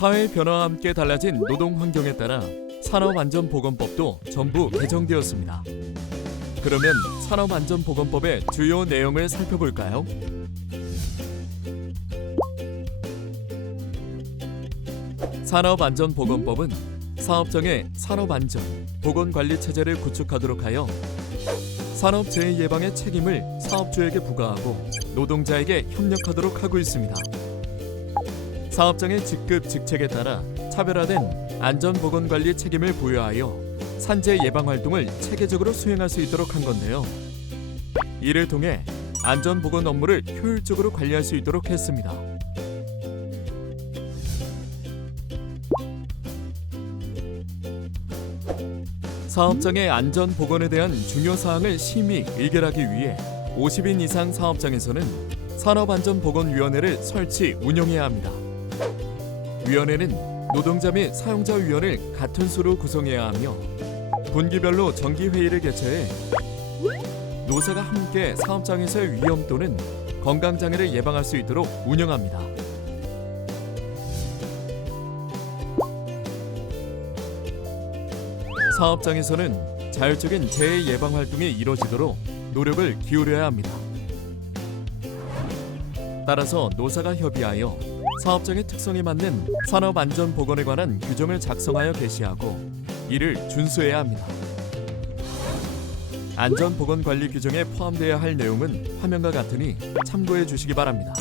사회의 변화와 함께 달라진 노동 환경에 따라 산업안전보건법도 전부 개정되었습니다. 그러면 산업안전보건법의 주요 내용을 살펴볼까요? 산업안전보건법은 사업장의 산업안전, 보건관리체제를 구축하도록 하여 산업재해 예방의 책임을 사업주에게 부과하고 노동자에게 협력하도록 하고 있습니다. 사업장의 직급, 직책에 따라 차별화된 안전보건관리 책임을 부여하여 산재 예방 활동을 체계적으로 수행할 수 있도록 한 건데요. 이를 통해 안전보건 업무를 효율적으로 관리할 수 있도록 했습니다. 사업장의 안전보건에 대한 중요 사항을 심의, 의결하기 위해 50인 이상 사업장에서는 산업안전보건위원회를 설치, 운영해야 합니다. 위원회는 노동자 및 사용자 위원을 같은 수로 구성해야 하며 분기별로 정기회의를 개최해 노사가 함께 사업장에서의 위험 또는 건강장애를 예방할 수 있도록 운영합니다. 사업장에서는 자율적인 재해 예방 활동이 이루어지도록 노력을 기울여야 합니다. 따라서 노사가 협의하여 사업장의 특성에 맞는 산업안전보건에 관한 규정을 작성하여 게시하고 이를 준수해야 합니다. 안전보건관리 규정에 포함되어야 할 내용은 화면과 같으니 참고해 주시기 바랍니다.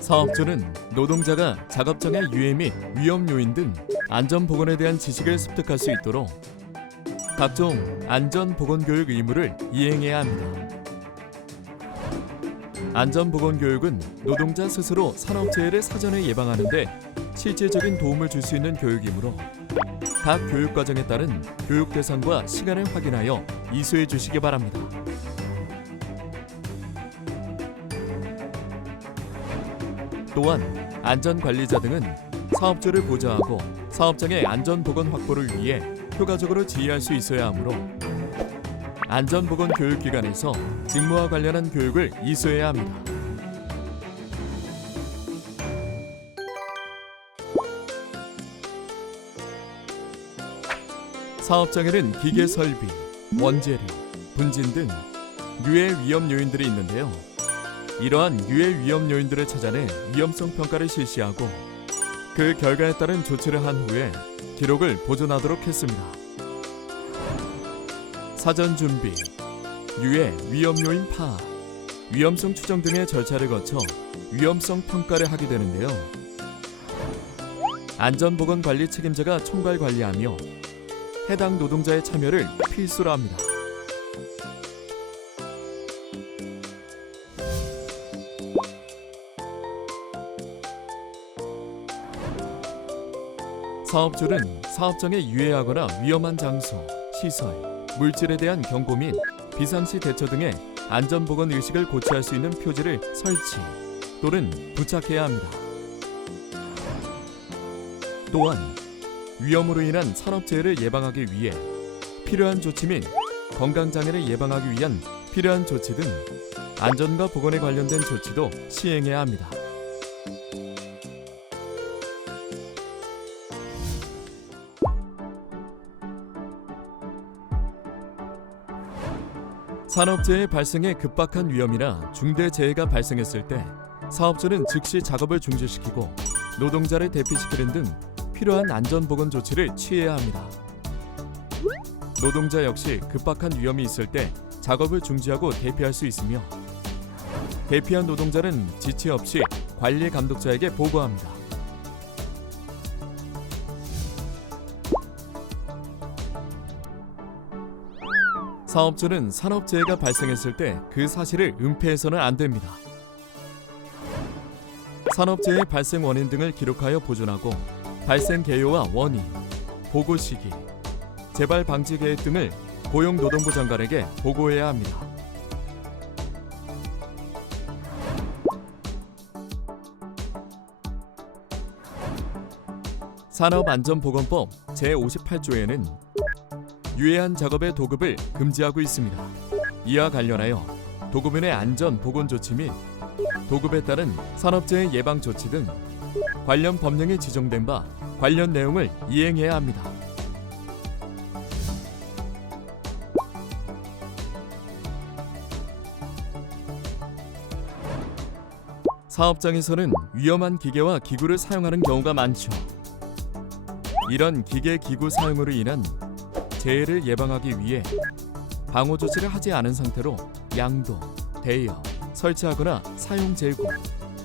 사업주는 노동자가 작업장의 유해 및 위험 요인 등 안전보건에 대한 지식을 습득할 수 있도록 각종 안전보건교육 의무를 이행해야 합니다. 안전보건교육은 노동자 스스로 산업재해를 사전에 예방하는 데 실질적인 도움을 줄 수 있는 교육이므로 각 교육과정에 따른 교육 대상과 시간을 확인하여 이수해 주시기 바랍니다. 또한 안전관리자 등은 사업주를 보좌하고 사업장의 안전보건 확보를 위해 효과적으로 지휘할 수 있어야 하므로 안전보건교육기관에서 직무와 관련한 교육을 이수해야 합니다. 사업장에는 기계 설비, 원재료, 분진 등 유해 위험 요인들이 있는데요. 이러한 유해 위험 요인들을 찾아내 위험성 평가를 실시하고 그 결과에 따른 조치를 한 후에 기록을 보존하도록 했습니다. 사전 준비, 유해 위험 요인 파악, 위험성 추정 등의 절차를 거쳐 위험성 평가를 하게 되는데요. 안전보건관리 책임자가 총괄 관리하며 해당 노동자의 참여를 필수로 합니다. 사업주는 사업장에 유해하거나 위험한 장소, 시설, 물질에 대한 경고 및 비상시 대처 등의 안전보건 의식을 고취할 수 있는 표지를 설치 또는 부착해야 합니다. 또한 위험으로 인한 산업재해를 예방하기 위해 필요한 조치 및 건강장애를 예방하기 위한 필요한 조치 등 안전과 보건에 관련된 조치도 시행해야 합니다. 산업재해 발생의 급박한 위험이나 중대재해가 발생했을 때 사업주는 즉시 작업을 중지시키고 노동자를 대피시키는 등 필요한 안전보건 조치를 취해야 합니다. 노동자 역시 급박한 위험이 있을 때 작업을 중지하고 대피할 수 있으며 대피한 노동자는 지체 없이 관리 감독자에게 보고합니다. 사업주는 산업재해가 발생했을 때 그 사실을 은폐해서는 안 됩니다. 산업재해 발생 원인 등을 기록하여 보존하고 발생 개요와 원인, 보고 시기, 재발 방지 계획 등을 고용노동부 장관에게 보고해야 합니다. 산업안전보건법 제58조에는 유해한 작업의 도급을 금지하고 있습니다. 이와 관련하여 도급인의 안전 보건 조치 및 도급에 따른 산업재해 예방 조치 등 관련 법령에 지정된 바 관련 내용을 이행해야 합니다. 사업장에서는 위험한 기계와 기구를 사용하는 경우가 많죠. 이런 기계 기구 사용으로 인한 재해를 예방하기 위해 방호 조치를 하지 않은 상태로 양도, 대여, 설치하거나 사용 재고,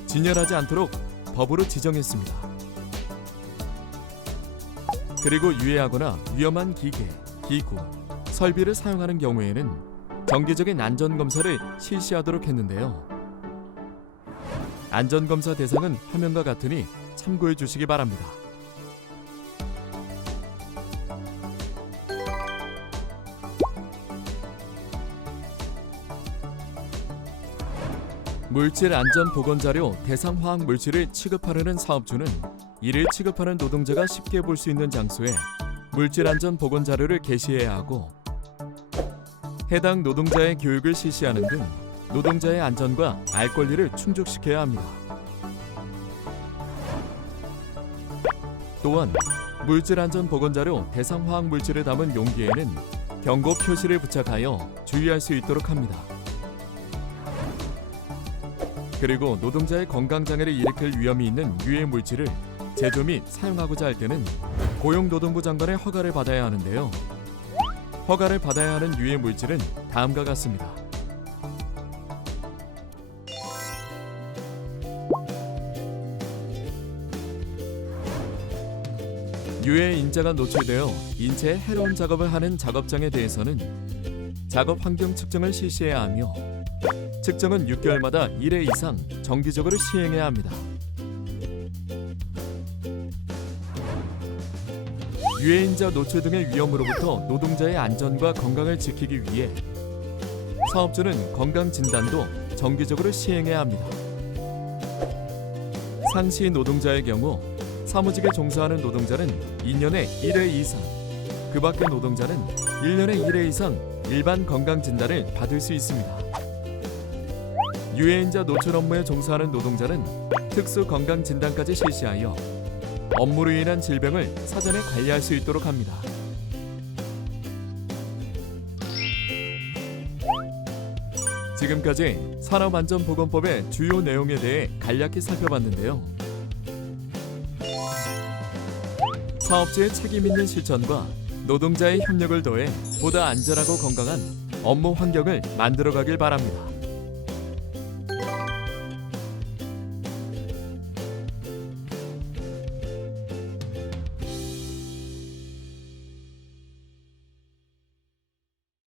진열하지 않도록 법으로 지정했습니다. 그리고 유해하거나 위험한 기계, 기구, 설비를 사용하는 경우에는 정기적인 안전검사를 실시하도록 했는데요. 안전검사 대상은 화면과 같으니 참고해 주시기 바랍니다. 물질 안전 보건 자료 대상 화학 물질을 취급하려는 사업주는 이를 취급하는 노동자가 쉽게 볼 수 있는 장소에 물질 안전 보건 자료를 게시해야 하고, 해당 노동자의 교육을 실시하는 등 노동자의 안전과 알 권리를 충족시켜야 합니다. 또한 물질 안전 보건 자료 대상 화학 물질을 담은 용기에는 경고 표시를 부착하여 주의할 수 있도록 합니다. 그리고 노동자의 건강장애를 일으킬 위험이 있는 유해 물질을 제조 및 사용하고자 할 때는 고용노동부 장관의 허가를 받아야 하는데요. 허가를 받아야 하는 유해 물질은 다음과 같습니다. 유해 인자가 노출되어 인체에 해로운 작업을 하는 작업장에 대해서는 작업 환경 측정을 실시해야 하며, 측정은 6개월마다 1회 이상 정기적으로 시행해야 합니다. 유해인자 노출 등의 위험으로부터 노동자의 안전과 건강을 지키기 위해 사업주는 건강진단도 정기적으로 시행해야 합니다. 상시 노동자의 경우 사무직에 종사하는 노동자는 2년에 1회 이상, 그 밖의 노동자는 1년에 1회 이상 일반 건강진단을 받을 수 있습니다. 유해인자 노출 업무에 종사하는 노동자는 특수 건강진단까지 실시하여 업무로 인한 질병을 사전에 관리할 수 있도록 합니다. 지금까지 산업안전보건법의 주요 내용에 대해 간략히 살펴봤는데요. 사업주의 책임 있는 실천과 노동자의 협력을 더해 보다 안전하고 건강한 업무 환경을 만들어가길 바랍니다.